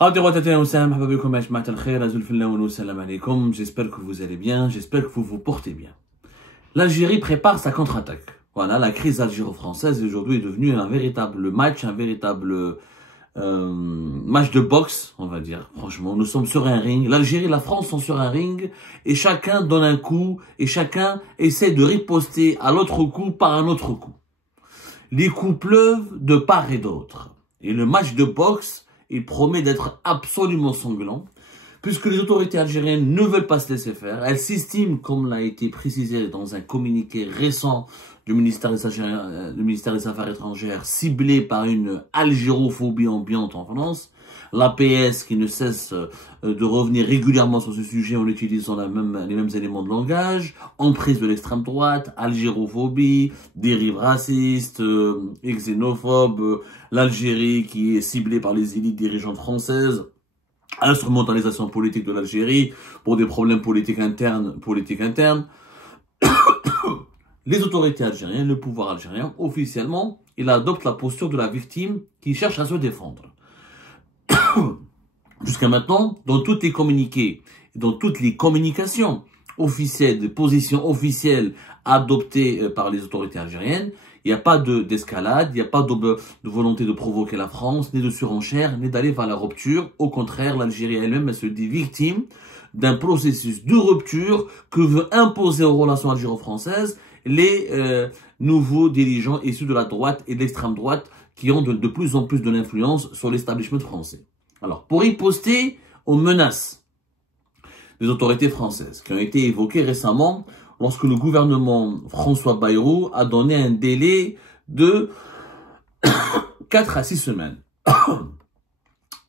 J'espère que vous allez bien, j'espère que vous vous portez bien. L'Algérie prépare sa contre-attaque. Voilà, la crise algéro-française aujourd'hui est devenue un véritable match, un véritable match de boxe, on va dire. Franchement, nous sommes sur un ring. L'Algérie et la France sont sur un ring et chacun donne un coup et chacun essaie de riposter à l'autre coup par un autre coup. Les coups pleuvent de part et d'autre. Et le match de boxe, il promet d'être absolument sanglant, puisque les autorités algériennes ne veulent pas se laisser faire. Elles s'estiment, comme l'a été précisé dans un communiqué récent du ministère des Affaires étrangères, ciblées par une algérophobie ambiante en France. L'APS qui ne cesse de revenir régulièrement sur ce sujet en utilisant les mêmes éléments de langage, emprise de l'extrême droite, algérophobie, dérive raciste et xénophobe, l'Algérie qui est ciblée par les élites dirigeantes françaises, instrumentalisation politique de l'Algérie pour des problèmes politiques internes. Les autorités algériennes, le pouvoir algérien, officiellement, il adopte la posture de la victime qui cherche à se défendre. Jusqu'à maintenant, dans tous les communiqués, dans toutes les communications officielles, de positions officielles adoptées par les autorités algériennes, il n'y a pas d'escalade, il n'y a pas de volonté de provoquer la France, ni de surenchère, ni d'aller vers la rupture. Au contraire, l'Algérie elle-même, elle se dit victime d'un processus de rupture que veut imposer aux relations algéro-françaises les nouveaux dirigeants issus de la droite et de l'extrême droite qui ont de plus en plus de l'influence sur l'establishment français. Alors, pour riposter aux menaces des autorités françaises qui ont été évoquées récemment lorsque le gouvernement François Bayrou a donné un délai de 4 à 6 semaines.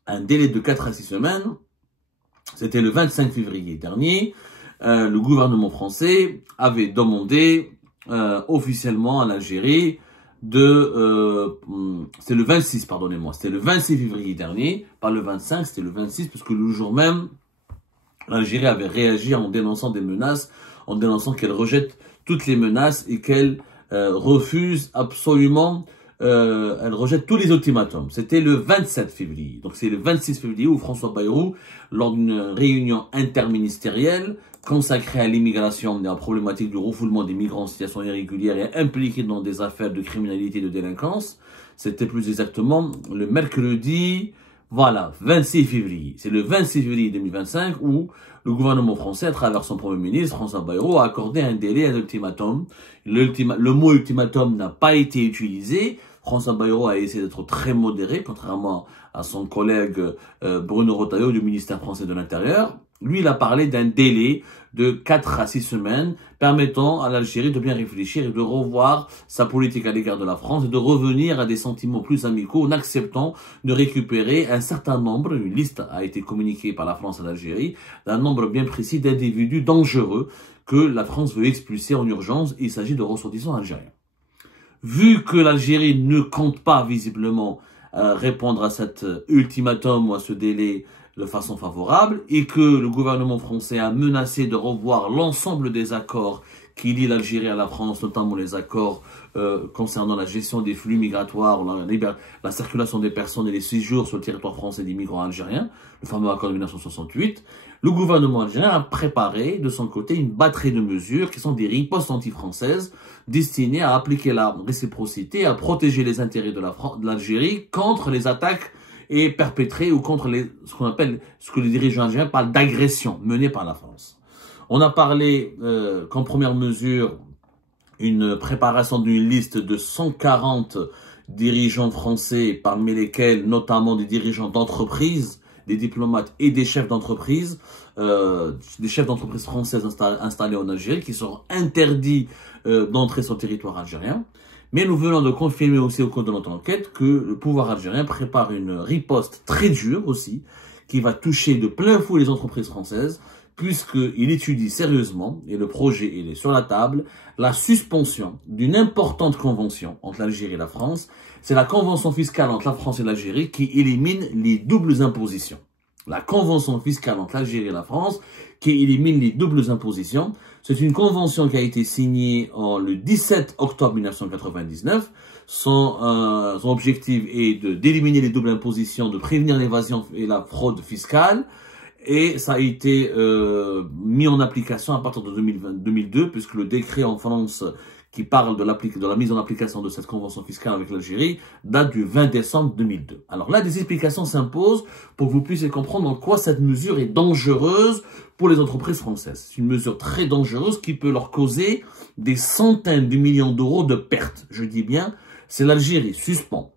Un délai de 4 à 6 semaines, c'était le 25 février dernier, le gouvernement français avait demandé officiellement à l'Algérie c'est le 26, pardonnez-moi, c'était le 26 février dernier, pas le 25, c'était le 26, parce que le jour même, l'Algérie avait réagi en dénonçant des menaces, en dénonçant qu'elle rejette toutes les menaces et qu'elle refuse absolument, elle rejette tous les ultimatums. C'était le 27 février. Donc c'est le 26 février où François Bayrou, lors d'une réunion interministérielle consacrée à l'immigration et à la problématique du refoulement des migrants en situation irrégulière et impliqués dans des affaires de criminalité et de délinquance, c'était plus exactement le mercredi, voilà, 26 février. C'est le 26 février 2025 où le gouvernement français, à travers son premier ministre, François Bayrou, a accordé un délai, un ultimatum. Le mot ultimatum n'a pas été utilisé. François Bayrou a essayé d'être très modéré, contrairement à son collègue Bruno Retailleau du ministère français de l'Intérieur. Lui, il a parlé d'un délai de 4 à 6 semaines permettant à l'Algérie de bien réfléchir et de revoir sa politique à l'égard de la France et de revenir à des sentiments plus amicaux en acceptant de récupérer un certain nombre, une liste a été communiquée par la France à l'Algérie, d'un nombre bien précis d'individus dangereux que la France veut expulser en urgence. Il s'agit de ressortissants algériens. Vu que l'Algérie ne compte pas visiblement répondre à cet ultimatum ou à ce délai de façon favorable et que le gouvernement français a menacé de revoir l'ensemble des accords qui lient l'Algérie à la France, notamment les accords concernant la gestion des flux migratoires, la circulation des personnes et les séjours sur le territoire français des migrants algériens, le fameux accord de 1968, le gouvernement algérien a préparé de son côté une batterie de mesures qui sont des ripostes anti-françaises destinées à appliquer la réciprocité, à protéger les intérêts de l'Algérie contre les attaques et perpétrées ou contre ce que les dirigeants algériens parlent d'agression menée par la France. On a parlé qu'en première mesure, une préparation d'une liste de 140 dirigeants français, parmi lesquels notamment des dirigeants d'entreprises, des diplomates et des chefs d'entreprise, françaises installés en Algérie, qui seront interdits d'entrer sur le territoire algérien. Mais nous venons de confirmer aussi au cours de notre enquête que le pouvoir algérien prépare une riposte très dure aussi, qui va toucher de plein fouet les entreprises françaises, puisqu'il étudie sérieusement, et le projet il est sur la table, la suspension d'une importante convention entre l'Algérie et la France. C'est la convention fiscale entre la France et l'Algérie qui élimine les doubles impositions. La convention fiscale entre l'Algérie et la France qui élimine les doubles impositions. C'est une convention qui a été signée le 17 octobre 1999 Son objectif est d'éliminer les doubles impositions, de prévenir l'évasion et la fraude fiscale. Et ça a été mis en application à partir de 2002, puisque le décret en France qui parle de la mise en application de cette convention fiscale avec l'Algérie date du 20 décembre 2002. Alors là, des explications s'imposent pour que vous puissiez comprendre en quoi cette mesure est dangereuse pour les entreprises françaises. C'est une mesure très dangereuse qui peut leur causer des centaines de millions d'euros de pertes. Je dis bien, c'est l'Algérie suspend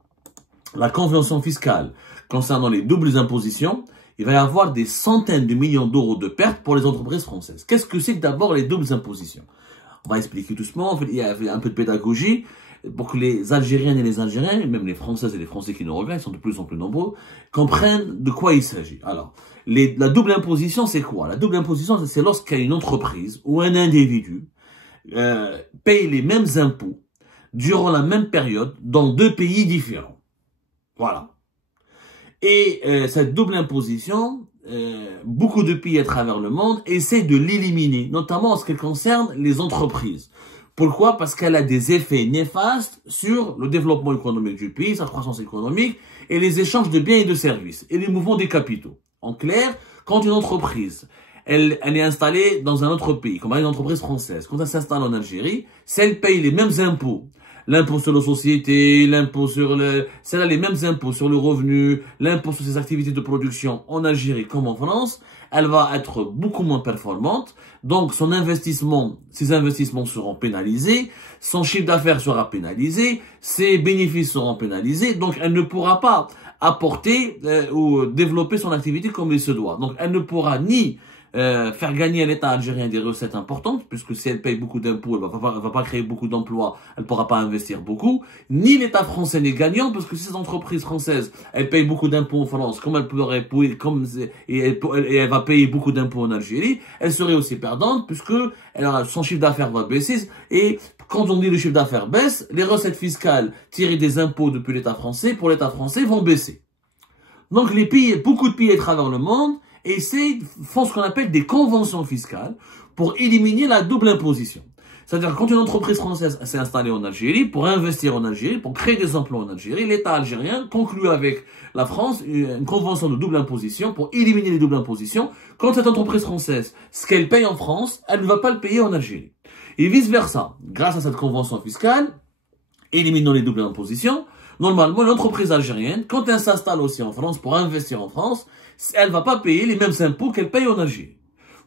la convention fiscale concernant les doubles impositions. Il va y avoir des centaines de millions d'euros de pertes pour les entreprises françaises. Qu'est-ce que c'est que d'abord les doubles impositions? On va expliquer doucement, il y a un peu de pédagogie pour que les Algériennes et les Algériens, même les Françaises et les Français qui nous regardent, ils sont de plus en plus nombreux, comprennent de quoi il s'agit. Alors, la double imposition, c'est quoi? La double imposition, c'est lorsqu'il y a une entreprise ou un individu paye les mêmes impôts durant la même période dans deux pays différents. Voilà. Et cette double imposition, beaucoup de pays à travers le monde essaient de l'éliminer, notamment en ce qui concerne les entreprises. Pourquoi? Parce qu'elle a des effets néfastes sur le développement économique du pays, sa croissance économique, et les échanges de biens et de services, et les mouvements des capitaux. En clair, quand une entreprise, elle est installée dans un autre pays, comme une entreprise française, quand elle s'installe en Algérie, si elle paye les mêmes impôts, l'impôt sur la société, l'impôt sur c'est là les mêmes impôts sur le revenu, l'impôt sur ses activités de production en Algérie comme en France, elle va être beaucoup moins performante. Donc, ses investissements seront pénalisés, son chiffre d'affaires sera pénalisé, ses bénéfices seront pénalisés. Donc, elle ne pourra pas apporter ou développer son activité comme il se doit. Donc, elle ne pourra ni faire gagner à l'État algérien des recettes importantes, puisque si elle paye beaucoup d'impôts, elle va pas créer beaucoup d'emplois, elle pourra pas investir beaucoup, ni l'État français n'est gagnant, parce que si ces entreprises françaises, elles payent beaucoup d'impôts en France, comme elle pourrait, et elle va payer beaucoup d'impôts en Algérie, elle serait aussi perdante, puisque son chiffre d'affaires va baisser, et quand on dit le chiffre d'affaires baisse, les recettes fiscales tirées des impôts depuis l'État français, pour l'État français, vont baisser. Donc beaucoup de pays à travers le monde, et font ce qu'on appelle des conventions fiscales pour éliminer la double imposition. C'est-à-dire quand une entreprise française s'est installée en Algérie, pour investir en Algérie, pour créer des emplois en Algérie, l'État algérien conclut avec la France une convention de double imposition pour éliminer les doubles impositions. Quand cette entreprise française, ce qu'elle paye en France, elle ne va pas le payer en Algérie. Et vice-versa, grâce à cette convention fiscale, éliminant les doubles impositions, normalement, l'entreprise algérienne, quand elle s'installe aussi en France pour investir en France, elle va pas payer les mêmes impôts qu'elle paye en Algérie.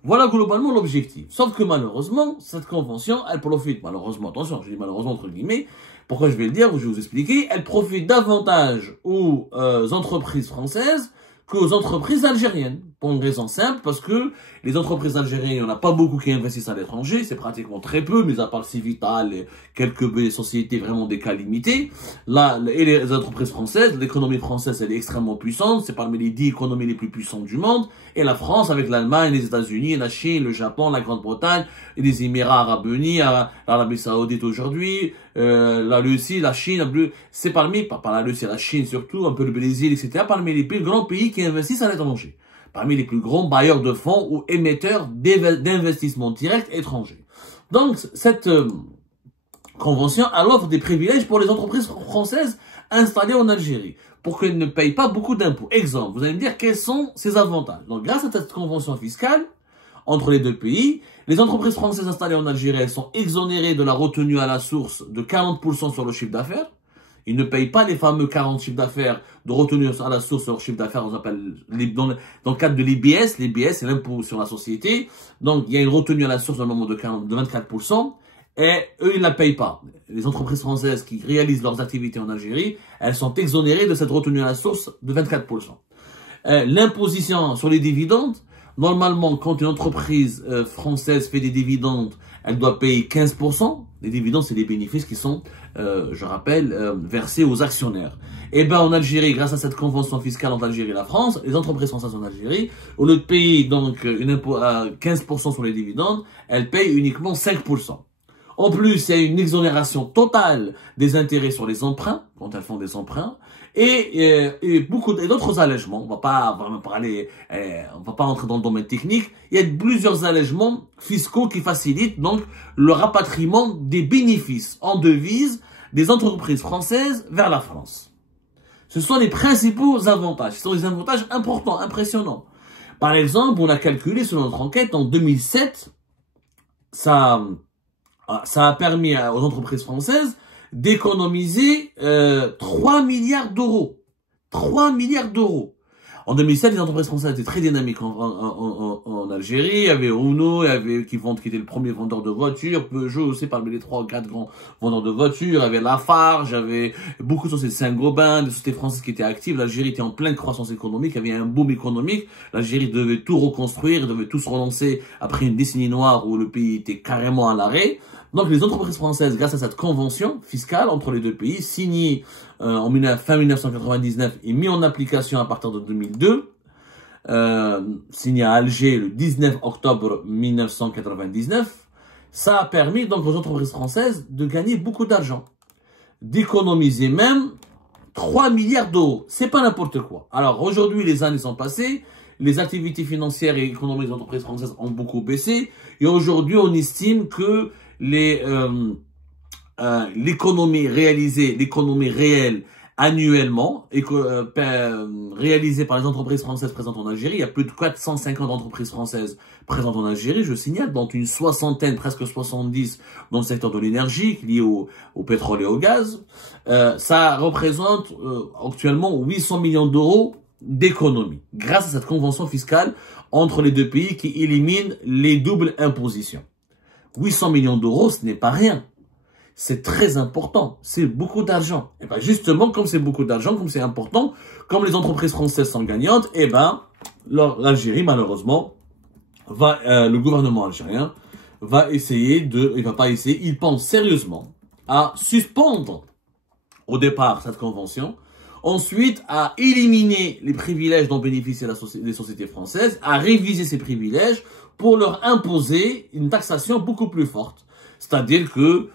Voilà globalement l'objectif. Sauf que malheureusement, cette convention, elle profite, malheureusement, attention, je dis malheureusement entre guillemets, pourquoi je vais le dire, je vais vous expliquer, elle profite davantage aux entreprises françaises qu'aux entreprises algériennes. Pour une raison simple, parce que les entreprises algériennes, il n'y en a pas beaucoup qui investissent à l'étranger, c'est pratiquement très peu, mais à part Civital et quelques sociétés vraiment des cas limités. Là, et les entreprises françaises, l'économie française, elle est extrêmement puissante, c'est parmi les 10 économies les plus puissantes du monde, et la France avec l'Allemagne, les États-Unis, la Chine, le Japon, la Grande-Bretagne, et les Émirats arabes unis, l'Arabie saoudite aujourd'hui, la Russie, la Chine, c'est parmi, pas la Russie, la Chine surtout, un peu le Brésil, etc., parmi les plus grands pays qui investissent à l'étranger. Parmi les plus grands bailleurs de fonds ou émetteurs d'investissements directs étrangers. Donc, cette convention, elle offre des privilèges pour les entreprises françaises installées en Algérie, pour qu'elles ne payent pas beaucoup d'impôts. Exemple, vous allez me dire quels sont ces avantages. Donc, grâce à cette convention fiscale, entre les deux pays, les entreprises françaises installées en Algérie, elles sont exonérées de la retenue à la source de 40% sur le chiffre d'affaires. Ils ne payent pas les fameux 40 chiffres d'affaires de retenue à la source sur leur chiffre d'affaires, on appelle dans le cadre de l'IBS. L'IBS, c'est l'impôt sur la société. Donc, il y a une retenue à la source dans le moment de 24%. Et eux, ils ne la payent pas. Les entreprises françaises qui réalisent leurs activités en Algérie, elles sont exonérées de cette retenue à la source de 24%. L'imposition sur les dividendes, normalement, quand une entreprise française fait des dividendes, elle doit payer 15%. Les dividendes, c'est des bénéfices qui sont, je rappelle, versés aux actionnaires. Et ben en Algérie, grâce à cette convention fiscale entre l'Algérie et la France, les entreprises françaises en Algérie, au lieu de payer donc une impôt à 15% sur les dividendes, elles payent uniquement 5%. En plus, il y a une exonération totale des intérêts sur les emprunts, quand elles font des emprunts, et beaucoup d'autres allègements. On va pas vraiment parler, on va pas entrer dans le domaine technique. Il y a plusieurs allègements fiscaux qui facilitent donc le rapatriement des bénéfices en devises des entreprises françaises vers la France. Ce sont les principaux avantages. Ce sont des avantages importants, impressionnants. Par exemple, on a calculé selon notre enquête en 2007, ça a permis aux entreprises françaises d'économiser 3 milliards d'euros. 3 milliards d'euros. En 2007, les entreprises françaises étaient très dynamiques en Algérie. Il y avait Renault, qui était le premier vendeur de voitures, Peugeot aussi parmi les 3 ou 4 grands vendeurs de voitures. Il y avait Lafarge, il y avait beaucoup de sociétés Saint-Gobain, des sociétés françaises qui étaient actives. L'Algérie était en pleine croissance économique, il y avait un boom économique. L'Algérie devait tout reconstruire, devait tout se relancer après une décennie noire où le pays était carrément à l'arrêt. Donc les entreprises françaises, grâce à cette convention fiscale entre les deux pays, signée en fin 1999 et mise en application à partir de 2002, signée à Alger le 19 octobre 1999, ça a permis donc aux entreprises françaises de gagner beaucoup d'argent, d'économiser même 3 milliards d'euros. C'est pas n'importe quoi. Alors aujourd'hui, les années sont passées, les activités financières et économiques des entreprises françaises ont beaucoup baissé, et aujourd'hui on estime que l'économie réelle annuellement, réalisée par les entreprises françaises présentes en Algérie, il y a plus de 450 entreprises françaises présentes en Algérie, je signale, dont une soixantaine, presque 70 dans le secteur de l'énergie, lié au pétrole et au gaz. Ça représente actuellement 800 millions d'euros d'économie, grâce à cette convention fiscale entre les deux pays qui élimine les doubles impositions. 800 millions d'euros, ce n'est pas rien. C'est très important. C'est beaucoup d'argent. Et bien justement, comme c'est beaucoup d'argent, comme c'est important, comme les entreprises françaises sont gagnantes, et ben l'Algérie, malheureusement, le gouvernement algérien va essayer il pense sérieusement à suspendre au départ cette convention, ensuite à éliminer les privilèges dont bénéficient les sociétés françaises, à réviser ces privilèges pour leur imposer une taxation beaucoup plus forte. C'est-à-dire que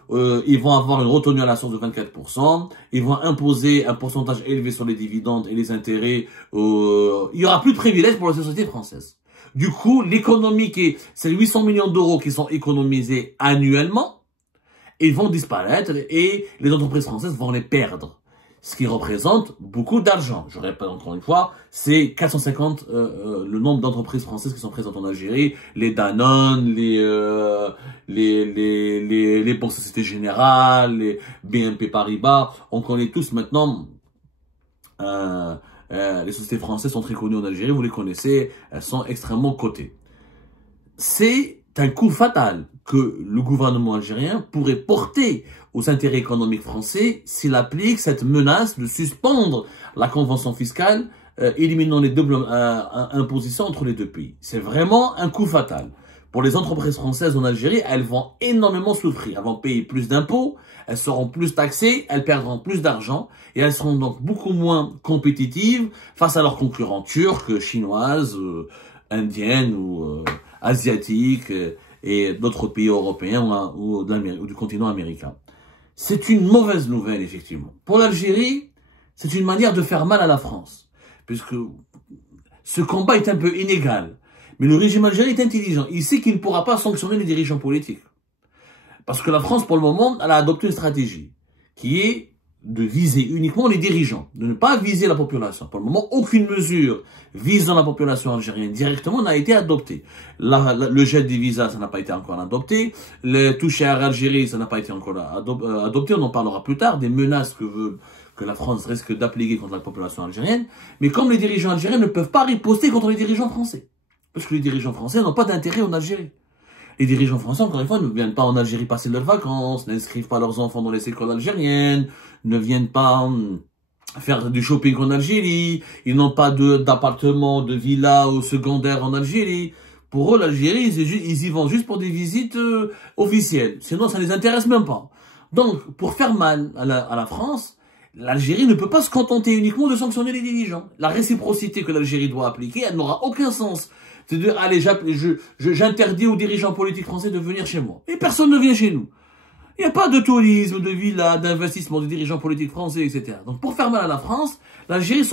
ils vont avoir une retenue à la source de 24%, ils vont imposer un pourcentage élevé sur les dividendes et les intérêts. Il y aura plus de privilèges pour les sociétés françaises. Du coup, l'économie c'est 800 millions d'euros qui sont économisés annuellement, ils vont disparaître et les entreprises françaises vont les perdre. Ce qui représente beaucoup d'argent. Je répète encore une fois, c'est 450 le nombre d'entreprises françaises qui sont présentes en Algérie, les Danone, les banques Société Générale, les BNP Paribas. On connaît tous maintenant. Les sociétés françaises sont très connues en Algérie, vous les connaissez, elles sont extrêmement cotées. C'est un coup fatal que le gouvernement algérien pourrait porter aux intérêts économiques français s'il applique cette menace de suspendre la convention fiscale éliminant les doubles impositions entre les deux pays. C'est vraiment un coup fatal. Pour les entreprises françaises en Algérie, elles vont énormément souffrir. Elles vont payer plus d'impôts, elles seront plus taxées, elles perdront plus d'argent et elles seront donc beaucoup moins compétitives face à leurs concurrents turcs, chinoises, indiennes ou asiatiques et d'autres pays européens ou du continent américain. C'est une mauvaise nouvelle, effectivement. Pour l'Algérie, c'est une manière de faire mal à la France, puisque ce combat est un peu inégal. Mais le régime algérien est intelligent. Il sait qu'il ne pourra pas sanctionner les dirigeants politiques. Parce que la France, pour le moment, elle a adopté une stratégie qui est de viser uniquement les dirigeants, de ne pas viser la population. Pour le moment, aucune mesure visant la population algérienne directement n'a été adoptée. Le jet des visas, ça n'a pas été encore adopté. Les touches à Algérie, ça n'a pas été encore adopté. On en parlera plus tard, des menaces que la France risque d'appliquer contre la population algérienne. Mais comme les dirigeants algériens ne peuvent pas riposter contre les dirigeants français. Parce que les dirigeants français n'ont pas d'intérêt en Algérie. Les dirigeants français, encore une fois, ne viennent pas en Algérie passer leurs vacances, n'inscrivent pas leurs enfants dans les écoles algériennes, ne viennent pas faire du shopping en Algérie, ils n'ont pas d'appartement, de villa ou secondaire en Algérie. Pour eux, l'Algérie, ils y vont juste pour des visites officielles. Sinon, ça ne les intéresse même pas. Donc, pour faire mal à la France, l'Algérie ne peut pas se contenter uniquement de sanctionner les dirigeants. La réciprocité que l'Algérie doit appliquer, elle n'aura aucun sens. C'est-à-dire, allez, j'interdis aux dirigeants politiques français de venir chez moi. Et personne ne vient chez nous. Il n'y a pas de tourisme, de villa, d'investissement des dirigeants politiques français, etc. Donc, pour faire mal à la France, l'Algérie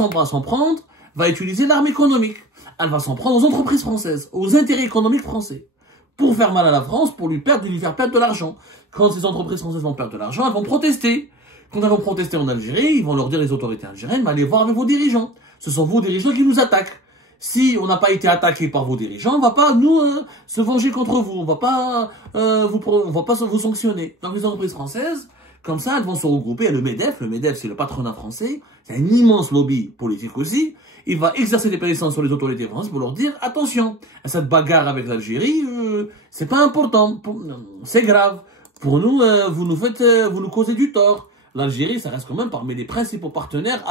va utiliser l'arme économique. Elle va s'en prendre aux entreprises françaises, aux intérêts économiques français. Pour faire mal à la France, pour lui faire perdre de l'argent. Quand ces entreprises françaises vont perdre de l'argent, elles vont protester. Quand ils vont protester en Algérie, ils vont leur dire les autorités algériennes, mais allez voir avec vos dirigeants. Ce sont vos dirigeants qui nous attaquent. Si on n'a pas été attaqué par vos dirigeants, on ne va pas nous se venger contre vous. On va pas vous sanctionner. Donc les entreprises françaises, comme ça, elles vont se regrouper. Et le MEDEF c'est le patronat français, c'est un immense lobby politique aussi. Il va exercer des pressions sur les autorités françaises pour leur dire attention, cette bagarre avec l'Algérie, c'est pas important, c'est grave. Pour nous, vous nous causez du tort. L'Algérie, ça reste quand même parmi les principaux partenaires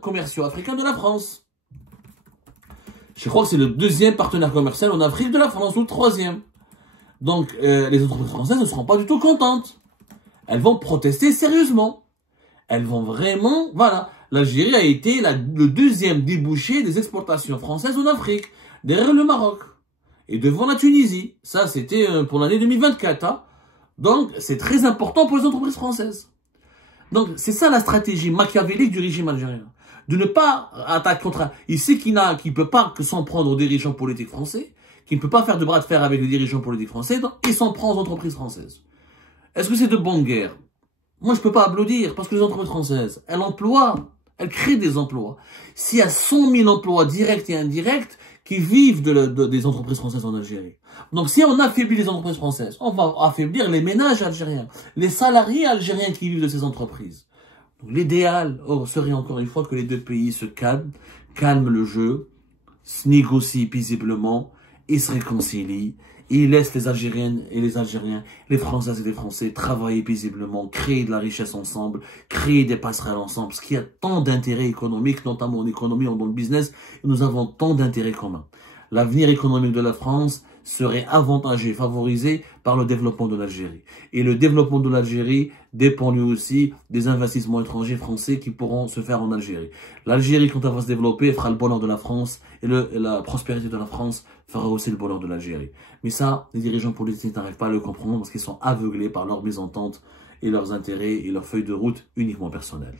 commerciaux africains de la France. Je crois que c'est le deuxième partenaire commercial en Afrique de la France, ou le troisième. Donc, les entreprises françaises ne seront pas du tout contentes. Elles vont protester sérieusement. Elles vont vraiment... Voilà, l'Algérie a été le deuxième débouché des exportations françaises en Afrique, derrière le Maroc. Et devant la Tunisie. Ça, c'était pour l'année 2024. Hein. Donc, c'est très important pour les entreprises françaises. Donc, c'est ça la stratégie machiavélique du régime algérien. De ne pas attaquer contre... Il sait qu'il ne peut pas que s'en prendre aux dirigeants politiques français, qu'il ne peut pas faire de bras de fer avec les dirigeants politiques français, donc il s'en prend aux entreprises françaises. Est-ce que c'est de bonne guerre? Moi, je ne peux pas applaudir, parce que les entreprises françaises, elles créent des emplois. S'il y a 100 000 emplois directs et indirects qui vivent des entreprises françaises en Algérie. Donc, si on affaiblit les entreprises françaises, on va affaiblir les ménages algériens, les salariés algériens qui vivent de ces entreprises. L'idéal serait encore une fois que les deux pays se calment le jeu, se négocient paisiblement et se réconcilient. Et ils laissent les Algériennes et les Algériens, les Françaises et les Français travailler paisiblement, créer de la richesse ensemble, créer des passerelles ensemble, parce qu'il y a tant d'intérêts économiques, notamment en économie, dans le business, et nous avons tant d'intérêts communs. L'avenir économique de la France serait avantagé, favorisé par le développement de l'Algérie. Et le développement de l'Algérie dépend lui aussi des investissements étrangers français qui pourront se faire en Algérie. L'Algérie, quand elle va se développer, fera le bonheur de la France et la prospérité de la France fera aussi le bonheur de l'Algérie. Mais ça, les dirigeants politiques n'arrivent pas à le comprendre parce qu'ils sont aveuglés par leurs mésententes et leurs intérêts et leurs feuilles de route uniquement personnelles.